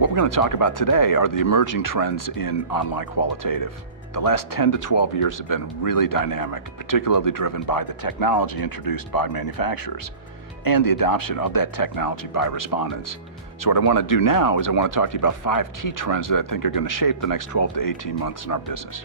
What we're going to talk about today are the emerging trends in online qualitative. The last 10 to 12 years have been really dynamic, particularly driven by the technology introduced by manufacturers and the adoption of that technology by respondents. So what I want to do now is I want to talk to you about 5 key trends that I think are going to shape the next 12 to 18 months in our business.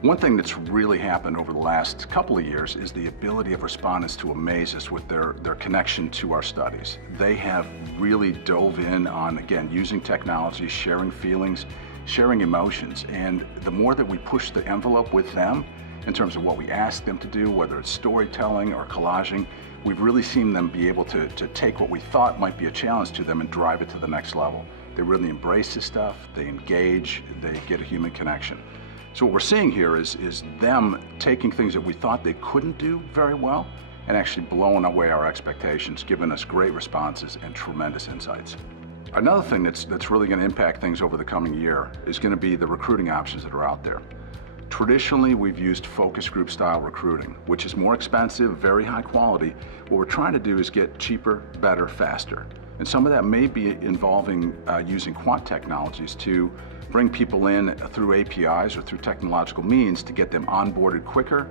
One thing that's really happened over the last couple of years is the ability of respondents to amaze us with their connection to our studies. They have really dove in on, again, using technology, sharing feelings, sharing emotions, and the more that we push the envelope with them in terms of what we ask them to do, whether it's storytelling or collaging, we've really seen them be able to take what we thought might be a challenge to them and drive it to the next level. They really embrace this stuff, they engage, they get a human connection. So what we're seeing here is them taking things that we thought they couldn't do very well and actually blowing away our expectations, giving us great responses and tremendous insights. Another thing that's really going to impact things over the coming year is going to be the recruiting options that are out there. Traditionally, we've used focus group style recruiting, which is more expensive, very high quality. What we're trying to do is get cheaper, better, faster. And some of that may be involving using quant technologies to bring people in through APIs or through technological means to get them onboarded quicker,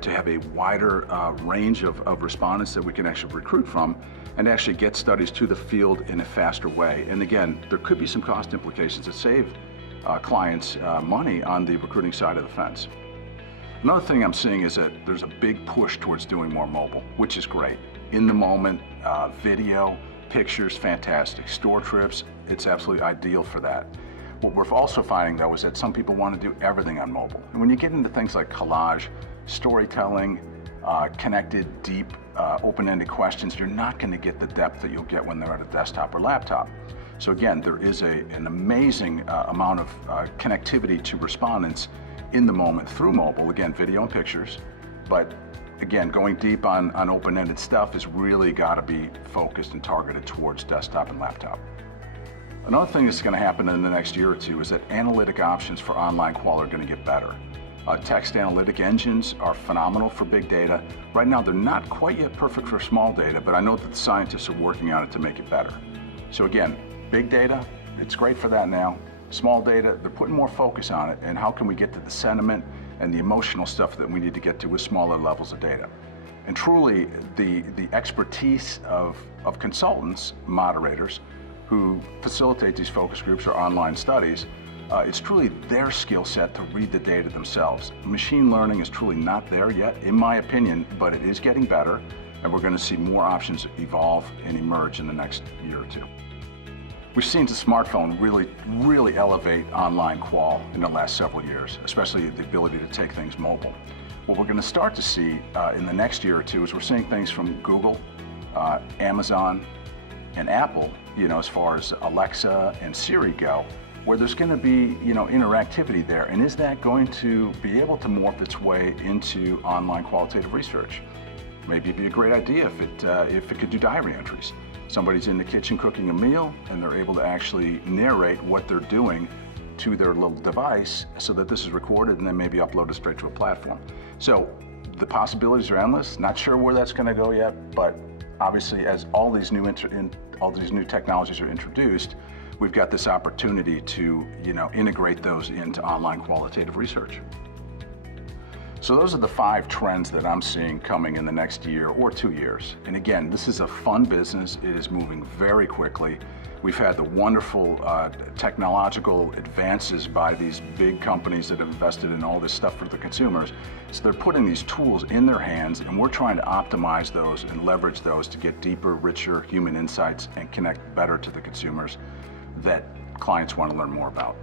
to have a wider range of respondents that we can actually recruit from, and actually get studies to the field in a faster way. And again, there could be some cost implications that save clients money on the recruiting side of the fence. Another thing I'm seeing is that there's a big push towards doing more mobile, which is great. In the moment, video, pictures, fantastic. Store trips, it's absolutely ideal for that. What we're also finding, though, is that some people want to do everything on mobile. And when you get into things like collage, storytelling, connected, deep, open-ended questions, you're not going to get the depth that you'll get when they're at a desktop or laptop. So again, there is an amazing amount of connectivity to respondents in the moment through mobile, again, video and pictures. But again, going deep on open-ended stuff has really got to be focused and targeted towards desktop and laptop. Another thing that's going to happen in the next year or two is that analytic options for online qual are going to get better. Text analytic engines are phenomenal for big data. Right now, they're not quite yet perfect for small data, but I know that the scientists are working on it to make it better. So again, big data, it's great for that now. Small data, they're putting more focus on it, and how can we get to the sentiment and the emotional stuff that we need to get to with smaller levels of data. And truly, the expertise of consultants, moderators, who facilitate these focus groups or online studies, it's truly their skill set to read the data themselves. Machine learning is truly not there yet, in my opinion, but it is getting better, and we're going to see more options evolve and emerge in the next year or two. We've seen the smartphone really elevate online qual in the last several years, especially the ability to take things mobile. What we're going to start to see in the next year or two is we're seeing things from Google, Amazon, and Apple, as far as Alexa and Siri go, where there's going to be, interactivity there. And is that going to be able to morph its way into online qualitative research? Maybe it'd be a great idea if it could do diary entries. Somebody's in the kitchen cooking a meal, and they're able to actually narrate what they're doing to their little device so that this is recorded and then maybe uploaded straight to a platform. So the possibilities are endless. Not sure where that's going to go yet, but obviously, as all these new technologies are introduced, we've got this opportunity to, integrate those into online qualitative research. So those are the 5 trends that I'm seeing coming in the next year or 2 years. And again, this is a fun business. It is moving very quickly. We've had the wonderful technological advances by these big companies that have invested in all this stuff for the consumers. So they're putting these tools in their hands, and we're trying to optimize those and leverage those to get deeper, richer human insights and connect better to the consumers that clients want to learn more about.